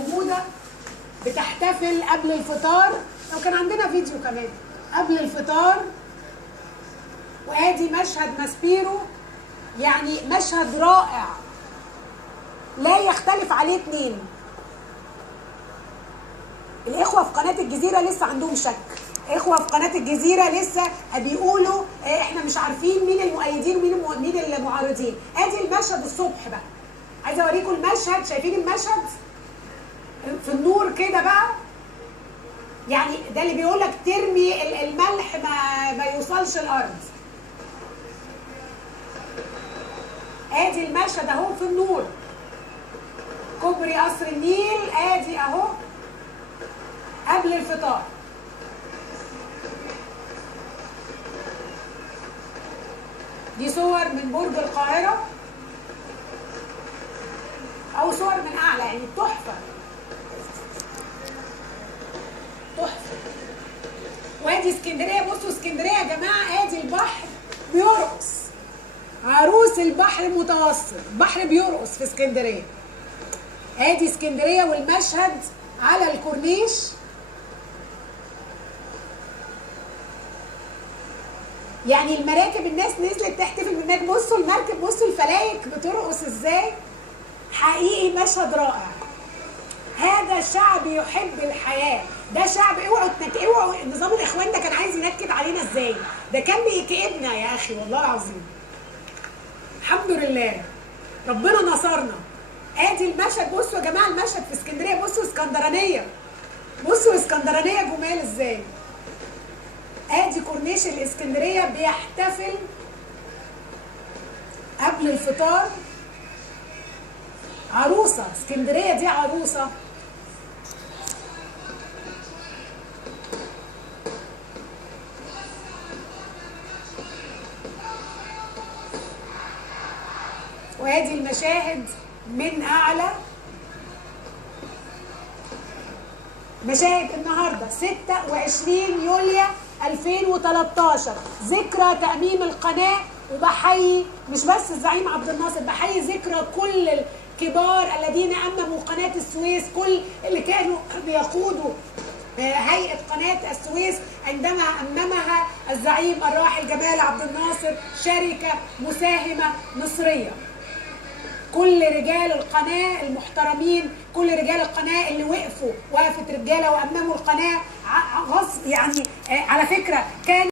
موجوده بتحتفل قبل الفطار، لو كان عندنا فيديو كمان قبل الفطار. وادي مشهد ماسبيرو، يعني مشهد رائع لا يختلف عليه اتنين. الاخوه في قناه الجزيره لسه عندهم شك، اخوه في قناه الجزيره لسه بيقولوا احنا مش عارفين مين المؤيدين ومين المعارضين. ادي المشهد الصبح بقى، عايزه اوريكم المشهد. شايفين المشهد في النور كده بقى؟ يعني ده اللي بيقول لك ترمي الملح ما يوصلش الارض. ادي المشهد اهو في النور، كوبري قصر النيل ادي اهو قبل الفطار. دي صور من برج القاهرة او صور من اعلى، يعني تحفة تحفة. وادي اسكندرية، بصوا اسكندرية يا جماعة، ادي البحر بيرقص، عروس البحر المتوسط، البحر بيرقص في اسكندرية. ادي اسكندرية والمشهد على الكورنيش. يعني المراكب الناس نزلت تحتفل بالناس. بصوا المركب، بصوا الفلايك بترقص ازاي. حقيقي مشهد رائع. هذا شعب يحب الحياة، ده شعب. اوعوا نظام الاخوان ده كان عايز ينكد علينا ازاي، ده كان بيكئبنا يا اخي والله العظيم. الحمد لله ربنا نصرنا. ادي المشهد، بصوا يا جماعه المشهد في اسكندريه، بصوا اسكندرانيه، بصوا اسكندرانيه جمال ازاي. ادي كورنيش الاسكندريه بيحتفل قبل الفطار. عروسه اسكندريه دي، عروسه. وادي المشاهد من اعلى. مشاهد النهارده 26 يوليو 2013، ذكرى تأميم القناه. وبحيي مش بس الزعيم عبد الناصر، بحيي ذكرى كل الكبار الذين أمموا قناه السويس، كل اللي كانوا بيقودوا هيئه قناه السويس عندما أممها الزعيم الراحل جمال عبد الناصر، شركه مساهمه مصريه. كل رجال القناه المحترمين، كل رجال القناه اللي وقفت رجاله وامموا القناه غصب. يعني على فكره كان